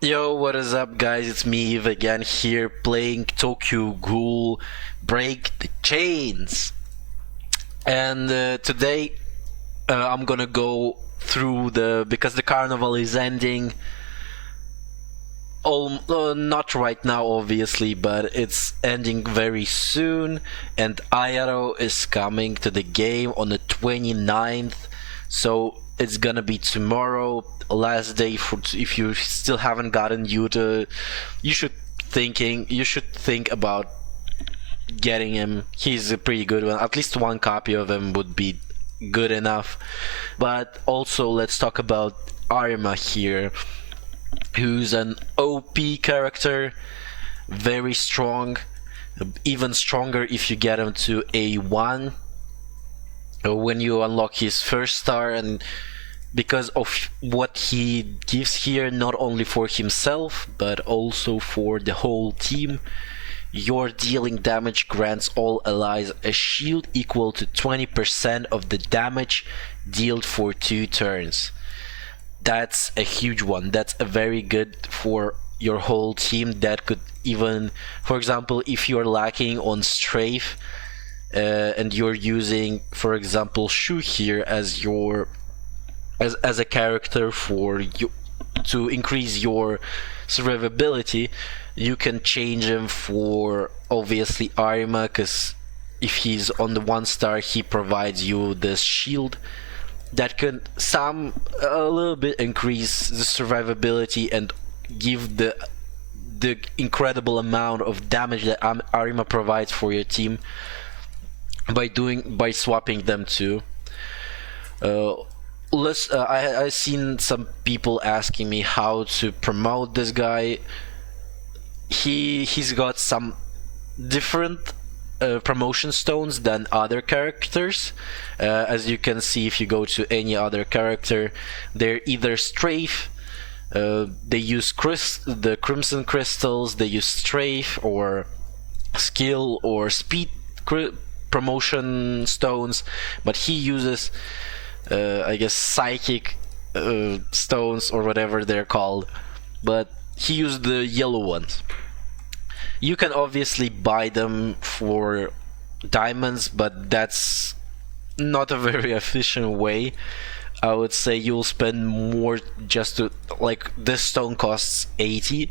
Yo, what is up, guys? It's me, Eve, again here playing Tokyo Ghoul Break the Chains. And today I'm gonna go through because the carnival is ending. Not right now, obviously, but it's ending very soon. And Ayaro is coming to the game on the 29th. So it's gonna be tomorrow, last day for if you still haven't gotten Yuta, you should think about getting him. He's a pretty good one. At least one copy of him would be good enough. But also let's talk about Arima here, who's an OP character, very strong, even stronger if you get him to A1 when you unlock his first star, and because of what he gives here, not only for himself but also for the whole team. Your dealing damage grants all allies a shield equal to 20% of the damage dealt for 2 turns. That's a huge one. That's a very good for your whole team. That could even, for example, if you're lacking on strafe, and you're using, for example, Shu here as your as a character for you to increase your survivability, you can change him for obviously Arima, because if he's on the 1 star, he provides you this shield that can a little bit increase the survivability and give the incredible amount of damage that Arima provides for your team by swapping them too. Uh, I seen some people asking me how to promote this guy. He's got some different promotion stones than other characters. As you can see, if you go to any other character, they're either strafe, they use the crimson crystals, they use strafe or skill or speed promotion stones, but he uses I guess psychic stones or whatever they're called, but he used the yellow ones. You can obviously buy them for diamonds, but that's not a very efficient way. I would say you'll spend more just to, like, this stone costs 80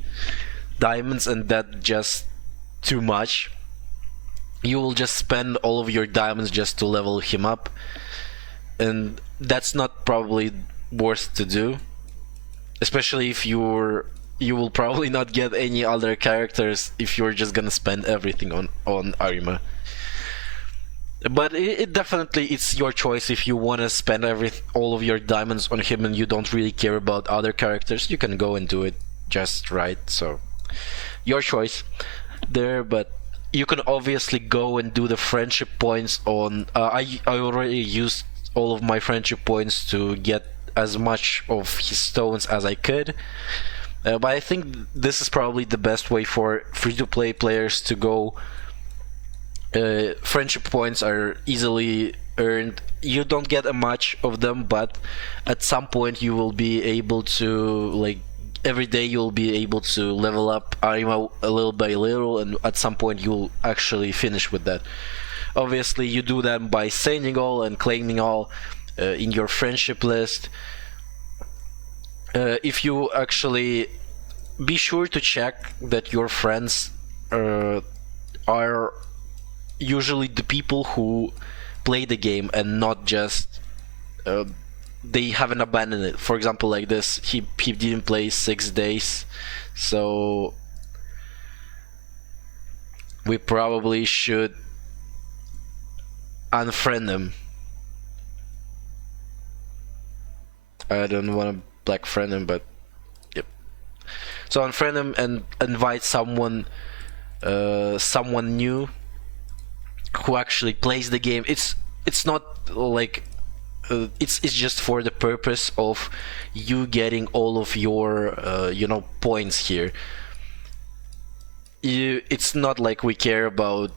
diamonds, and that just too much. You will just spend all of your diamonds just to level him up, and that's not probably worth to do, especially if you will probably not get any other characters if you're just gonna spend everything on Arima. But it definitely, it's your choice. If you want to spend all of your diamonds on him and you don't really care about other characters, you can go and do it just right. So your choice there. But you can obviously go and do the friendship points on I already used all of my friendship points to get as much of his stones as I could. But I think this is probably the best way for free-to-play players to go. Friendship points are easily earned. You don't get a much of them, but at some point you will be able to, like, every day you'll be able to level up Arima a little by little, and at some point you'll actually finish with that. Obviously, you do that by sending all and claiming all in your friendship list. If you actually be sure to check that your friends are usually the people who play the game and not just they haven't abandoned it. For example, like this, he didn't play 6 days, so we probably should unfriend him. I don't want to black friend him, but yep. So unfriend him and invite someone new who actually plays the game. It's not like it's just for the purpose of you getting all of your points here. It's not like we care about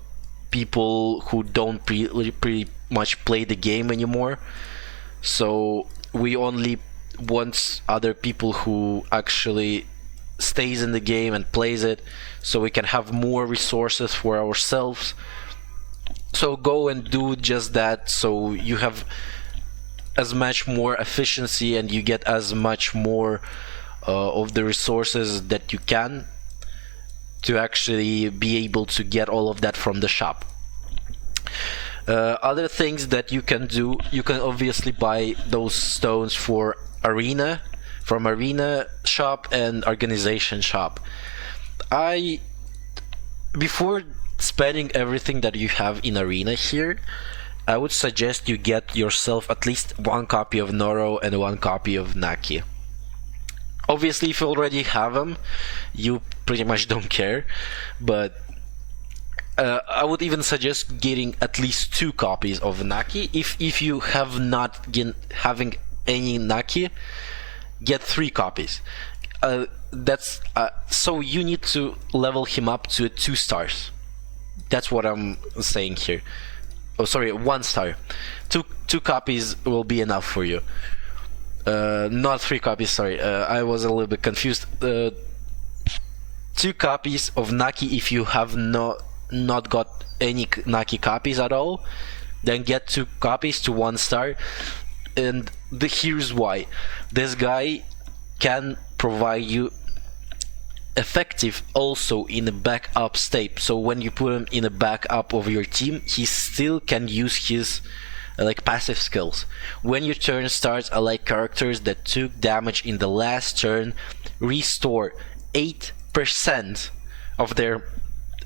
people who don't pretty much play the game anymore. So we only want other people who actually stays in the game and plays it, so we can have more resources for ourselves. So go and do just that, so you have as much more efficiency and you get as much more of the resources that you can to actually be able to get all of that from the shop. Other things that you can do, you can obviously buy those stones for Arena, from Arena shop and Organization shop. Before spending everything that you have in Arena here, I would suggest you get yourself at least one copy of Noro and one copy of Naki. Obviously, if you already have them, you pretty much don't care, but I would even suggest getting at least 2 copies of Naki. If you have not having any Naki, get 3 copies. So you need to level him up to 2 stars. That's what I'm saying here. Oh, sorry, 1 star. Two copies will be enough for you. Not 3 copies. Sorry, I was a little bit confused. 2 copies of Naki if you have not got any Naki copies at all. Then get 2 copies to 1 star. And here's why. This guy can provide you effective also in a backup state. So when you put him in a backup of your team, he still can use his like passive skills. When your turn starts, I like characters that took damage in the last turn restore 8% of their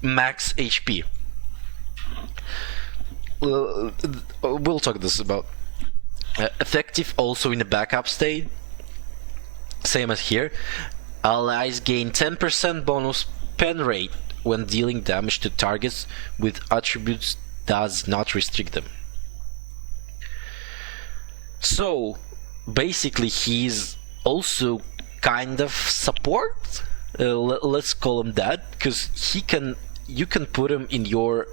max HP. We'll talk this about. Effective also in a backup state, same as here. Allies gain 10% bonus pen rate when dealing damage to targets with attributes does not restrict them. So basically he's also kind of support, let's call him that, because you can put him in your,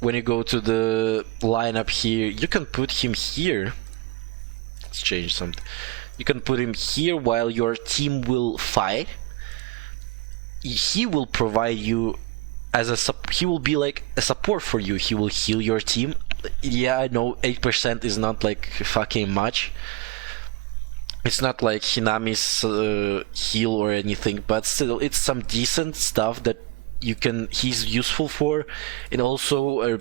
when you go to the lineup here, you can put him here. Let's change something. You can put him here while your team will fight. He will provide you as he will be like a support for you. He will heal your team. Yeah, I know 8% is not like fucking much. It's not like Hinami's heal or anything, but still it's some decent stuff that he's useful for. And also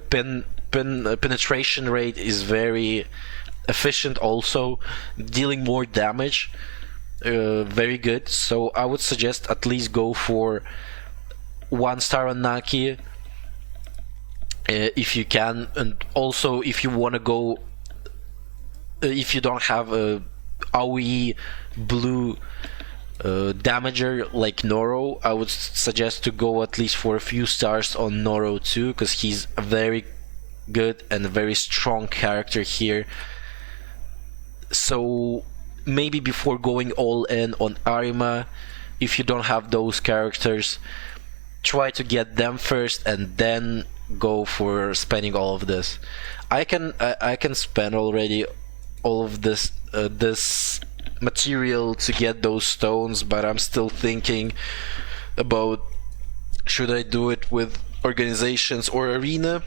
penetration rate is very efficient, also dealing more damage, very good. So I would suggest at least go for 1 star on Naki if you can. And also if you want to go, if you don't have a AoE blue damager like Noro, I would suggest to go at least for a few stars on Noro too, because he's a very good and a very strong character here. So maybe before going all in on Arima, if you don't have those characters, try to get them first and then go for spending all of this. I can spend already all of this this material to get those stones, but I'm still thinking about should I do it with organizations or arena.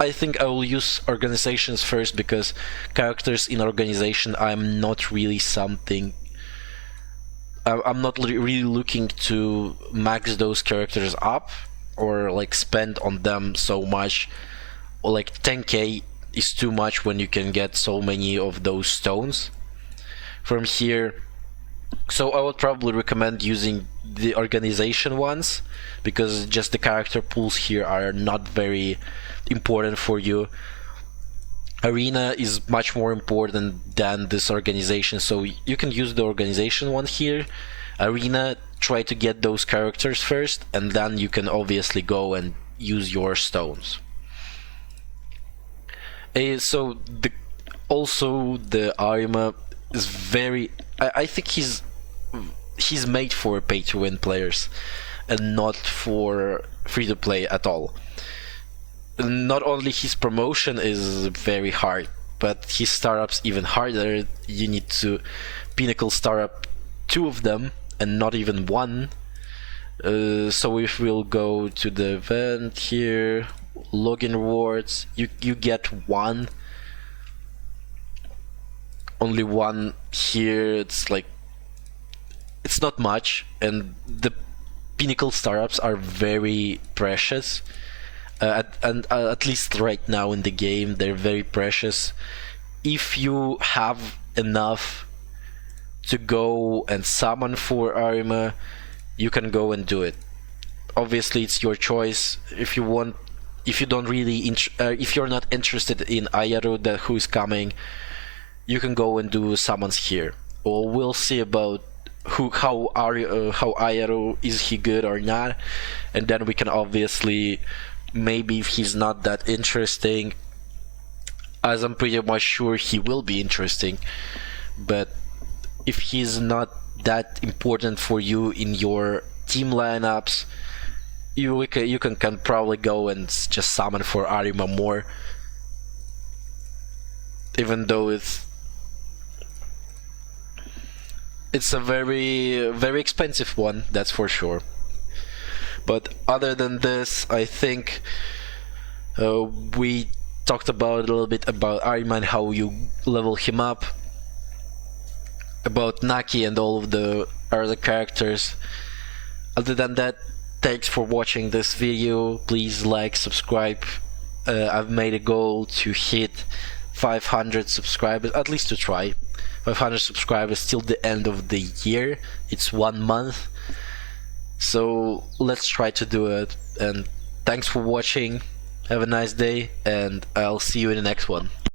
I think I will use organizations first, because characters in organization I'm not really something. I'm not really looking to max those characters up or like spend on them so much. Or like 10k is too much when you can get so many of those stones from here. So I would probably recommend using the organization ones, because just the character pools here are not very important for you. Arena is much more important than this organization, so you can use the organization one here. Arena, try to get those characters first, and then you can obviously go and use your stones. So also the Arima is very, I think he's made for pay-to-win players and not for free-to-play at all. Not only his promotion is very hard, but his startups even harder. You need to pinnacle startup 2 of them, and not even one. So if we'll go to the event here, login rewards, you get one, only one here. It's like, it's not much, and the pinnacle startups are very precious. At least right now in the game, they're very precious. If you have enough to go and summon for Arima, you can go and do it. Obviously, it's your choice. If you want, if you don't really, if you're not interested in Ayaro, that who's coming, you can go and do summons here. Or we'll see about how Ayaro, is he good or not, and then we can obviously, maybe if he's not that interesting, as I'm pretty much sure he will be interesting, but if he's not that important for you in your team lineups, you can probably go and just summon for Arima more, even though it's a very expensive one, that's for sure. But other than this, I think we talked about a little bit about Arima and how you level him up, about Naki and all of the other characters. Other than that, thanks for watching this video. Please like, subscribe. I've made a goal to hit 500 subscribers, at least to try 500 subscribers till the end of the year. It's 1 month, so let's try to do it. And thanks for watching. Have a nice day, and I'll see you in the next one.